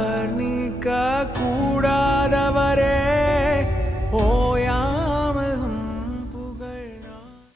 पानी का कूड़ा